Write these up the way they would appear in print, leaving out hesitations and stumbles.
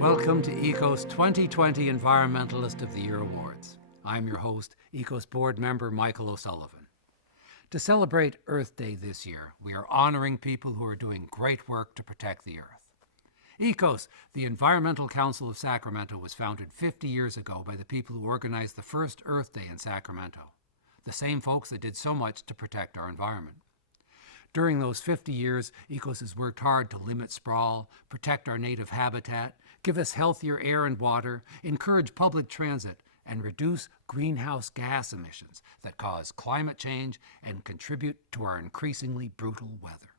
Welcome to ECOS 2020 Environmentalist of the Year Awards. I'm your host, ECOS board member Michael O'Sullivan. To celebrate Earth Day this year, we are honoring people who are doing great work to protect the Earth. ECOS, the Environmental Council of Sacramento, was founded 50 years ago by the people who organized the first Earth Day in Sacramento, the same folks that did so much to protect our environment. During those 50 years, ECOS has worked hard to limit sprawl, protect our native habitat, give us healthier air and water, encourage public transit, and reduce greenhouse gas emissions that cause climate change and contribute to our increasingly brutal weather.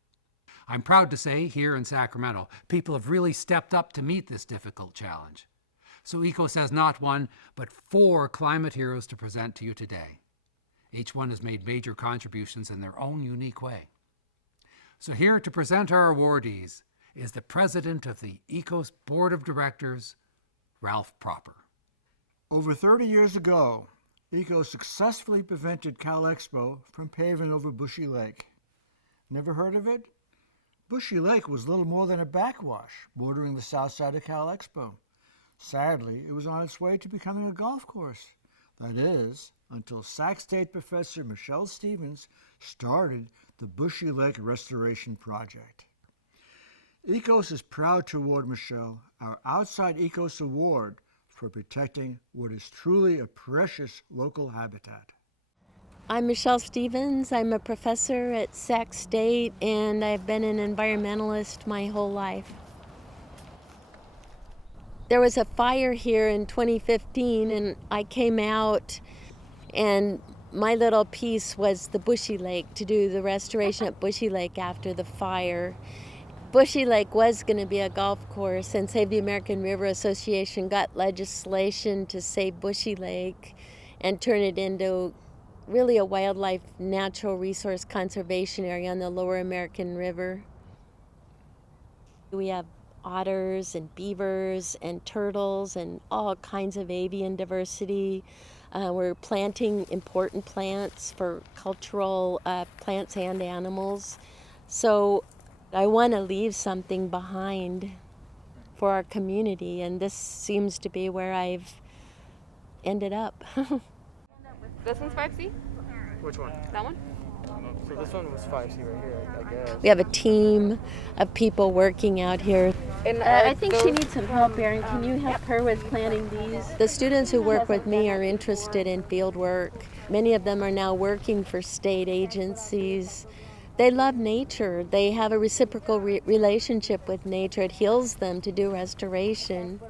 I'm proud to say here in Sacramento, people have really stepped up to meet this difficult challenge. So ECOS has not one, but 4 climate heroes to present to you today. Each one has made major contributions in their own unique way. So here to present our awardees is the president of the ECOS Board of Directors, Ralph Proper. Over 30 years ago, ECOS successfully prevented CalExpo from paving over Bushy Lake. Never heard of it? Bushy Lake was little more than a backwash bordering the south side of CalExpo. Sadly, it was on its way to becoming a golf course. That is, until Sac State professor Michelle Stevens started the Bushy Lake Restoration Project. ECOS is proud to award Michelle our Outside ECOS Award for protecting what is truly a precious local habitat. I'm Michelle Stevens. I'm a professor at Sac State, and I've been an environmentalist my whole life. There was a fire here in 2015, and I came out, and my little piece was the Bushy Lake, to do the restoration at Bushy Lake after the fire. Bushy Lake was going to be a golf course, and Save the American River Association got legislation to save Bushy Lake and turn it into really a wildlife natural resource conservation area on the lower American River. We have otters and beavers and turtles and all kinds of avian diversity. We're planting important plants for cultural plants and animals. So I want to leave something behind for our community, and this seems to be where I've ended up. This one's 5C? Which one? That one? So this one was 5C right here, I guess. We have a team of people working out here. And I think she needs some help, Erin. Can you help her with planting these? The students who work with me are interested in field work. Many of them are now working for state agencies. They love nature. They have a reciprocal relationship with nature. It heals them to do restoration.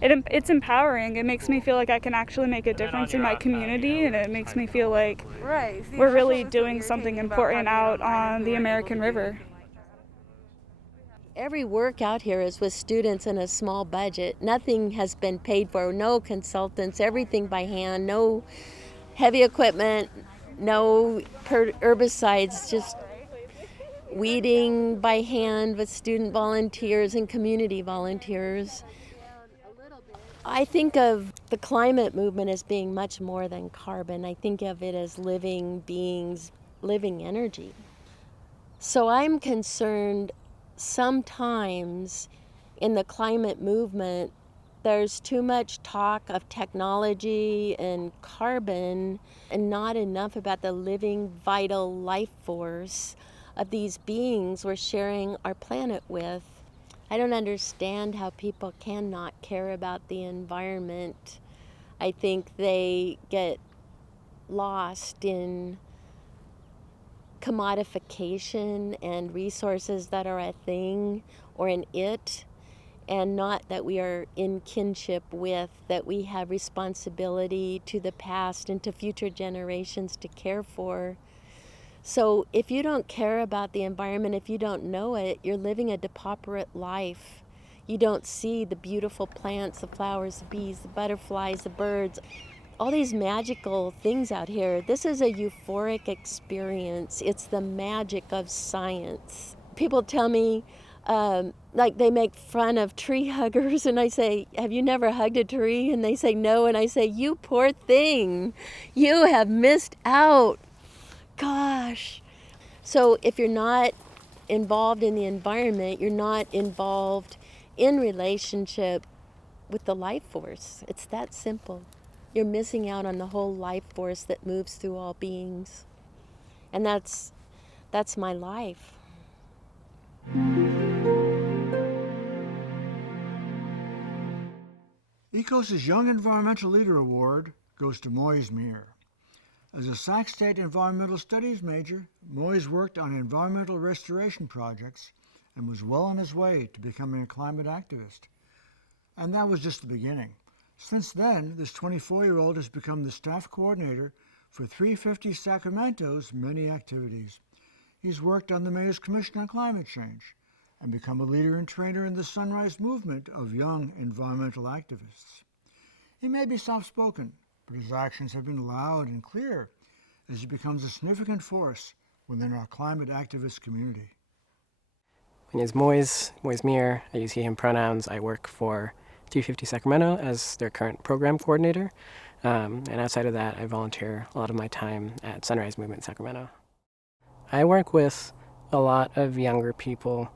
It's empowering. It makes me feel like I can actually make a difference in my community, and it makes me feel like we're really doing something important out on the American River. Every work out here is with students in a small budget. Nothing has been paid for, no consultants, everything by hand, no heavy equipment, no herbicides, just weeding by hand with student volunteers and community volunteers. I think of the climate movement as being much more than carbon. I think of it as living beings, living energy. So I'm concerned sometimes in the climate movement, there's too much talk of technology and carbon and not enough about the living, vital life force of these beings we're sharing our planet with. I don't understand how people cannot care about the environment. I think they get lost in commodification and resources that are a thing or an it, and not that we are in kinship with, that we have responsibility to the past and to future generations to care for. So if you don't care about the environment, if you don't know it, you're living a depauperate life. You don't see the beautiful plants, the flowers, the bees, the butterflies, the birds, all these magical things out here. This is a euphoric experience. It's the magic of science. People tell me, like they make fun of tree huggers, and I say, have you never hugged a tree? And they say no, and I say, you poor thing, you have missed out. Gosh. So if you're not involved in the environment, you're not involved in relationship with the life force. It's that simple. You're missing out on the whole life force that moves through all beings. And that's my life. ECOS's Young Environmental Leader Award goes to Moise Muir. As a Sac State Environmental Studies major, Moise worked on environmental restoration projects and was well on his way to becoming a climate activist. And that was just the beginning. Since then, this 24-year-old has become the staff coordinator for 350 Sacramento's many activities. He's worked on the Mayor's Commission on Climate Change and become a leader and trainer in the Sunrise movement of young environmental activists. He may be soft-spoken, but his actions have been loud and clear as he becomes a significant force within our climate activist community. My name is Moise Muir. I use he, him pronouns. I work for 350 Sacramento as their current program coordinator. And outside of that, I volunteer a lot of my time at Sunrise Movement Sacramento. I work with a lot of younger people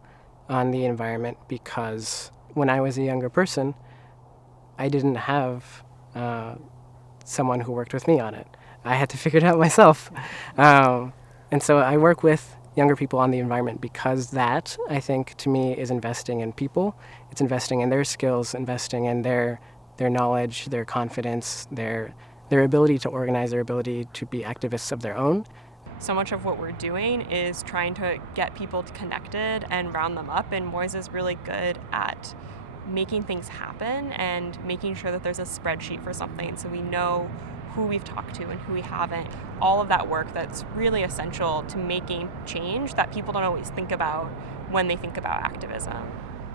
on the environment because when I was a younger person, I didn't have someone who worked with me on it. I had to figure it out myself. And so I work with younger people on the environment because that, I think, to me, is investing in people. It's investing in their skills, investing in their knowledge, their confidence, their ability to organize, their ability to be activists of their own. So much of what we're doing is trying to get people connected and round them up, and Moise is really good at making things happen and making sure that there's a spreadsheet for something so we know who we've talked to and who we haven't. All of that work that's really essential to making change that people don't always think about when they think about activism.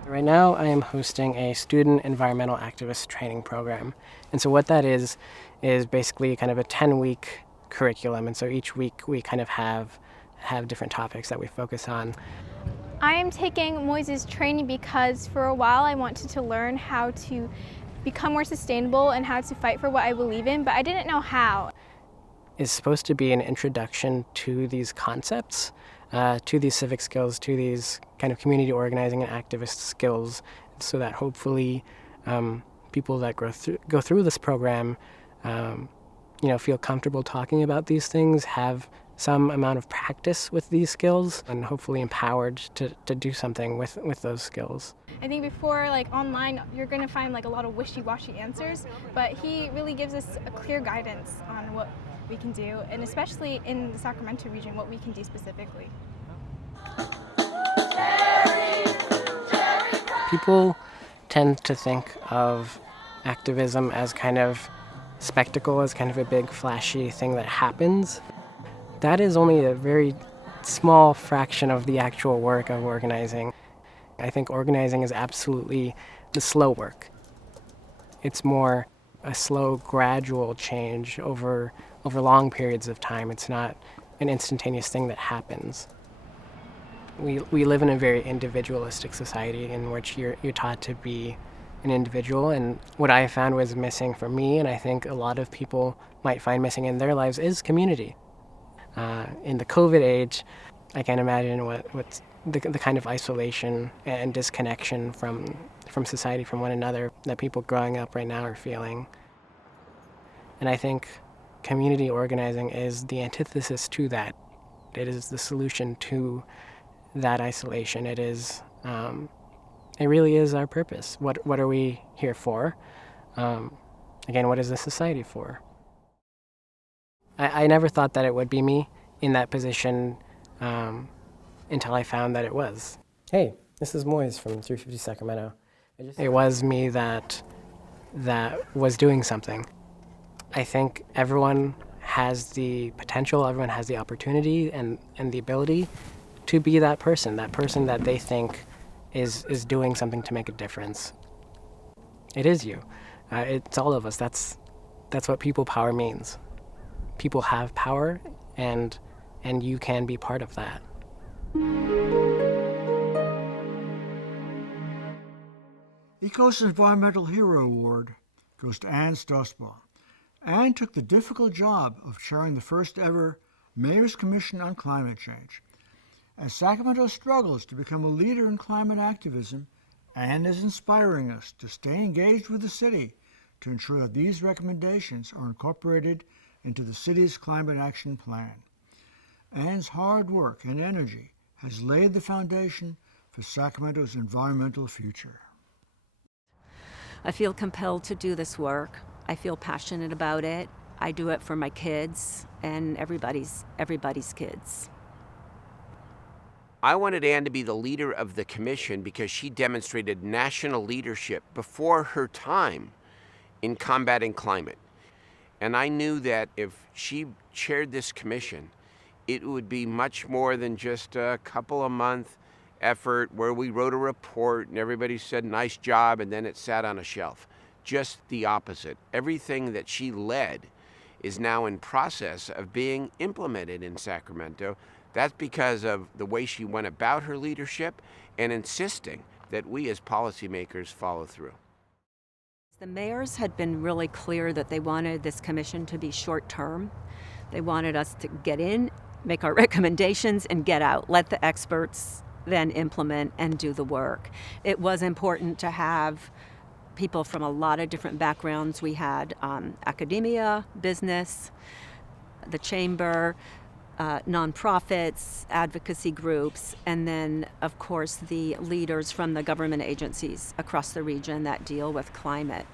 Right now I am hosting a student environmental activist training program. And so what that is basically kind of a 10-week curriculum. And so each week we kind of have different topics that we focus on. I am taking Moise's training because for a while I wanted to learn how to become more sustainable and how to fight for what I believe in, but I didn't know how. It's supposed to be an introduction to these concepts, to these civic skills, to these kind of community organizing and activist skills, so that hopefully people that go through this program feel comfortable talking about these things, have some amount of practice with these skills, and hopefully empowered to do something with those skills. I think before, like online, you're going to find like a lot of wishy-washy answers, but he really gives us a clear guidance on what we can do, and especially in the Sacramento region, what we can do specifically. People tend to think of activism as kind of spectacle, as kind of a big flashy thing that happens. That is only a very small fraction of the actual work of organizing. I think organizing is absolutely the slow work. It's more a slow, gradual change over long periods of time. It's not an instantaneous thing that happens. We live in a very individualistic society in which you're taught to be an individual, and what I found was missing for me, and I think a lot of people might find missing in their lives, is community. In the COVID age, I can't imagine what's the kind of isolation and disconnection from society, from one another, that people growing up right now are feeling. And I think community organizing is the antithesis to that. It is the solution to that isolation. It is, it really is our purpose. What are we here for? Again, what is the society for? I never thought that it would be me in that position until I found that it was. Hey, this is Moise from 350 Sacramento. It was me that was doing something. I think everyone has the potential, everyone has the opportunity and the ability to be that person that they think is doing something to make a difference. It is you. It's all of us. That's what people power means. People have power, and you can be part of that. ECOS Environmental Hero Award goes to Ann Stossbaugh. Ann took the difficult job of chairing the first ever Mayor's Commission on Climate Change. As Sacramento struggles to become a leader in climate activism, and is inspiring us to stay engaged with the city to ensure that these recommendations are incorporated into the city's climate action plan. Anne's hard work and energy has laid the foundation for Sacramento's environmental future. I feel compelled to do this work. I feel passionate about it. I do it for my kids and everybody's kids. I wanted Anne to be the leader of the commission because she demonstrated national leadership before her time in combating climate. And I knew that if she chaired this commission, it would be much more than just a couple of month effort where we wrote a report and everybody said nice job and then it sat on a shelf. Just the opposite. Everything that she led is now in process of being implemented in Sacramento. That's because of the way she went about her leadership and insisting that we as policymakers follow through. The mayors had been really clear that they wanted this commission to be short-term. They wanted us to get in, make our recommendations, and get out. Let the experts then implement and do the work. It was important to have people from a lot of different backgrounds. We had academia, business, the chamber, nonprofits, advocacy groups, and then, of course, the leaders from the government agencies across the region that deal with climate.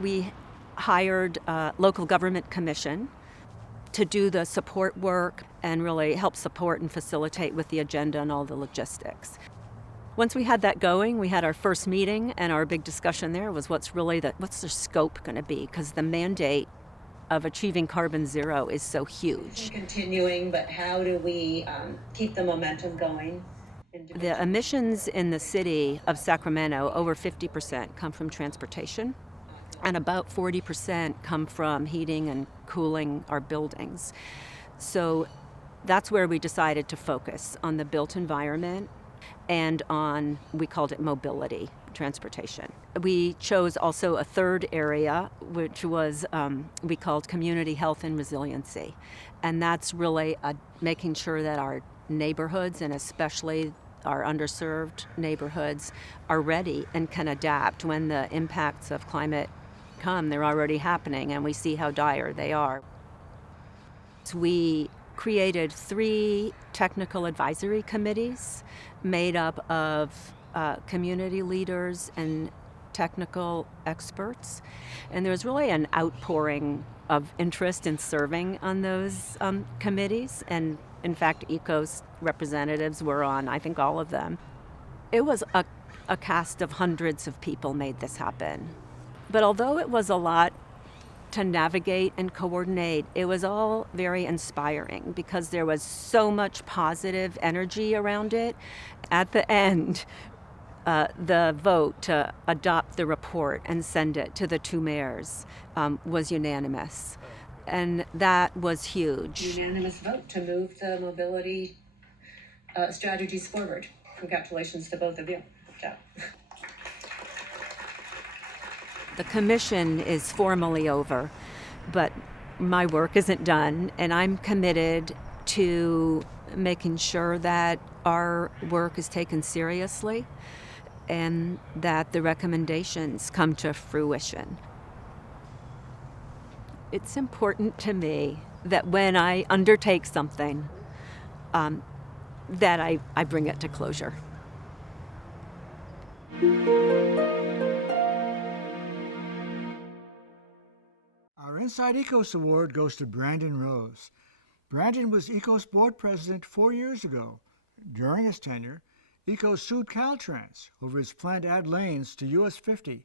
We hired a local government commission to do the support work and really help support and facilitate with the agenda and all the logistics. Once we had that going, we had our first meeting, and our big discussion there was what's the scope going to be, because the mandate of achieving carbon zero is so huge. Continuing, but how do we keep the momentum going? The emissions in the city of Sacramento, over 50% come from transportation, and about 40% come from heating and cooling our buildings. So that's where we decided to focus on the built environment and on, we called it mobility, transportation. We chose also a third area, which was we called community health and resiliency. And that's really making sure that our neighborhoods, and especially our underserved neighborhoods, are ready and can adapt when the impacts of climate come. They're already happening, and we see how dire they are. So we created 3 technical advisory committees made up of community leaders and technical experts. And there was really an outpouring of interest in serving on those committees. And in fact, ECOS representatives were on, I think, all of them. It was a cast of hundreds of people made this happen. But although it was a lot to navigate and coordinate, it was all very inspiring because there was so much positive energy around it. At the end, the vote to adopt the report and send it to the 2 mayors was unanimous. And that was huge. Unanimous vote to move the mobility strategies forward. Congratulations to both of you. Good job. The commission is formally over, but my work isn't done, and I'm committed to making sure that our work is taken seriously and that the recommendations come to fruition. It's important to me that when I undertake something, that I bring it to closure. Our Inside ECOS Award goes to Brandon Rose. Brandon was ECOS board president 4 years ago. During his tenure, ECOS sued Caltrans over its plan to add lanes to US 50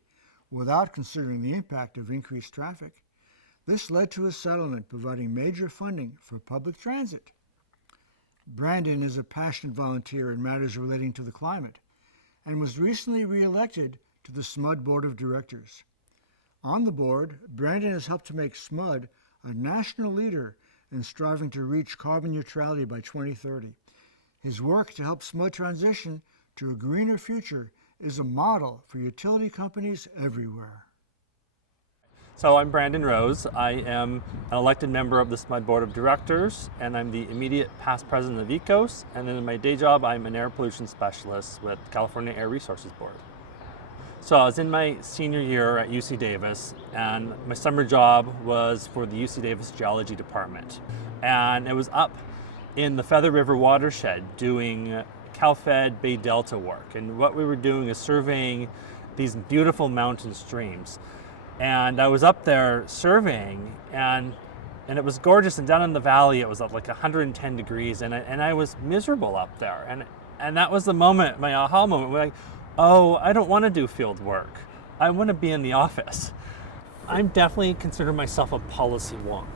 without considering the impact of increased traffic. This led to a settlement providing major funding for public transit. Brandon is a passionate volunteer in matters relating to the climate and was recently re-elected to the SMUD Board of Directors. On the board, Brandon has helped to make SMUD a national leader in striving to reach carbon neutrality by 2030. His work to help SMUD transition to a greener future is a model for utility companies everywhere. So I'm Brandon Rose. I am an elected member of the SMUD Board of Directors, and I'm the immediate past president of ECOS. And then in my day job, I'm an air pollution specialist with California Air Resources Board. So I was in my senior year at UC Davis, and my summer job was for the UC Davis Geology Department. And it was up in the Feather River watershed doing Cal-Fed Bay Delta work. And what we were doing is surveying these beautiful mountain streams. And I was up there surveying, and it was gorgeous. And down in the valley, it was up like 110 degrees, and I was miserable up there. And that was the moment, my aha moment, where like, oh, I don't want to do field work. I want to be in the office. I'm definitely consider myself a policy wonk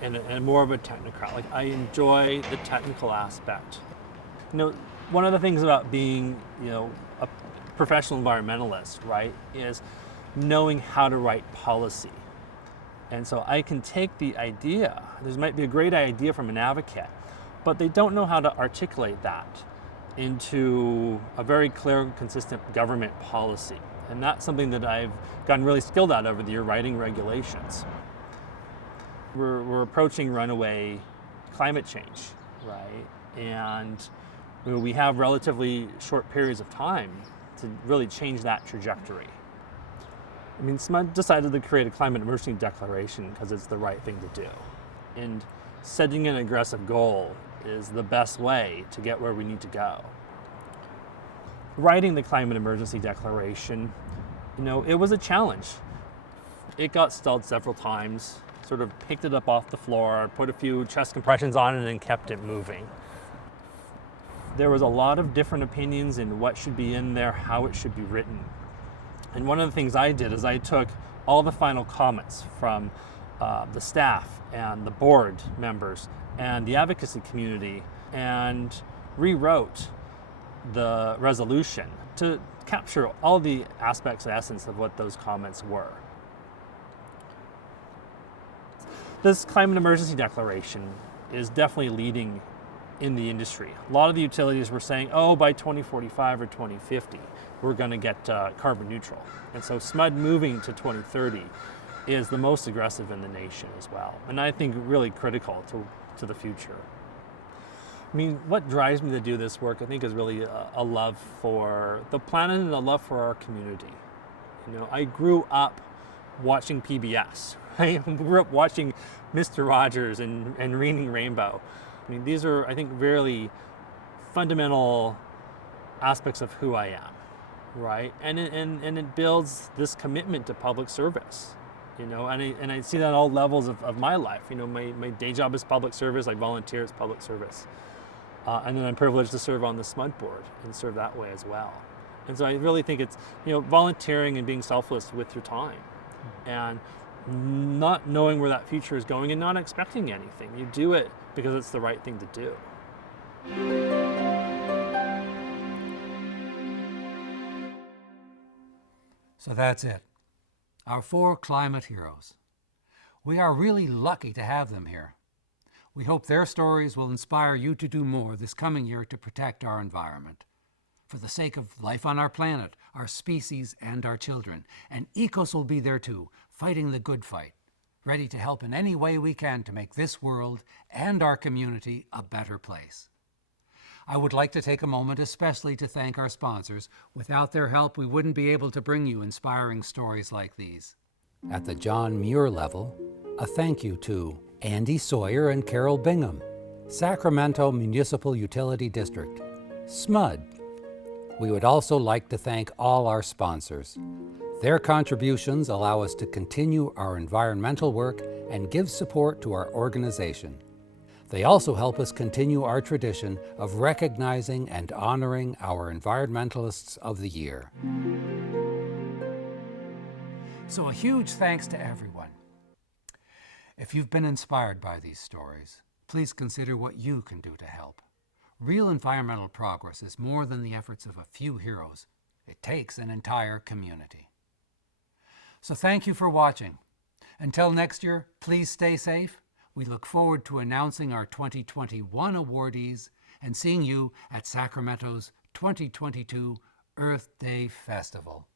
and more of a technocrat. Like, I enjoy the technical aspect. You know, one of the things about being, you know, a professional environmentalist, right, is knowing how to write policy. And so I can take the idea, there might be a great idea from an advocate, but they don't know how to articulate that into a very clear, consistent government policy. And that's something that I've gotten really skilled at over the year, writing regulations. We're approaching runaway climate change, right? And we have relatively short periods of time to really change that trajectory. I mean, SMUD decided to create a climate emergency declaration because it's the right thing to do. And setting an aggressive goal is the best way to get where we need to go. Writing the climate emergency declaration, you know, it was a challenge. It got stalled several times, sort of picked it up off the floor, put a few chest compressions on it, and kept it moving. There was a lot of different opinions in what should be in there, how it should be written. And one of the things I did is I took all the final comments from the staff and the board members and the advocacy community and rewrote the resolution to capture all the aspects and essence of what those comments were. This climate emergency declaration is definitely leading in the industry. A lot of the utilities were saying, oh, by 2045 or 2050, we're going to get carbon neutral. And so SMUD moving to 2030 is the most aggressive in the nation as well. And I think really critical to the future. I mean, what drives me to do this work, I think, is really a love for the planet and a love for our community. You know, I grew up watching PBS, right? I grew up watching Mr. Rogers and Reading Rainbow. I mean, these are, I think, really fundamental aspects of who I am, right? And it builds this commitment to public service, you know, and I see that at all levels of my life. You know, my day job is public service, I volunteer as public service. And then I'm privileged to serve on the SMUD board and serve that way as well. And so I really think it's, you know, volunteering and being selfless with your time and not knowing where that future is going and not expecting anything. You do it because it's the right thing to do. So that's it. Our 4 climate heroes. We are really lucky to have them here. We hope their stories will inspire you to do more this coming year to protect our environment. For the sake of life on our planet, our species, and our children. And ECOS will be there too, fighting the good fight, ready to help in any way we can to make this world and our community a better place. I would like to take a moment especially to thank our sponsors. Without their help, we wouldn't be able to bring you inspiring stories like these. At the John Muir level, a thank you to Andy Sawyer and Carol Bingham, Sacramento Municipal Utility District, SMUD. We would also like to thank all our sponsors. Their contributions allow us to continue our environmental work and give support to our organization. They also help us continue our tradition of recognizing and honoring our Environmentalists of the Year. So a huge thanks to everyone. If you've been inspired by these stories, please consider what you can do to help. Real environmental progress is more than the efforts of a few heroes. It takes an entire community. So thank you for watching. Until next year, please stay safe. We look forward to announcing our 2021 awardees and seeing you at Sacramento's 2022 Earth Day Festival.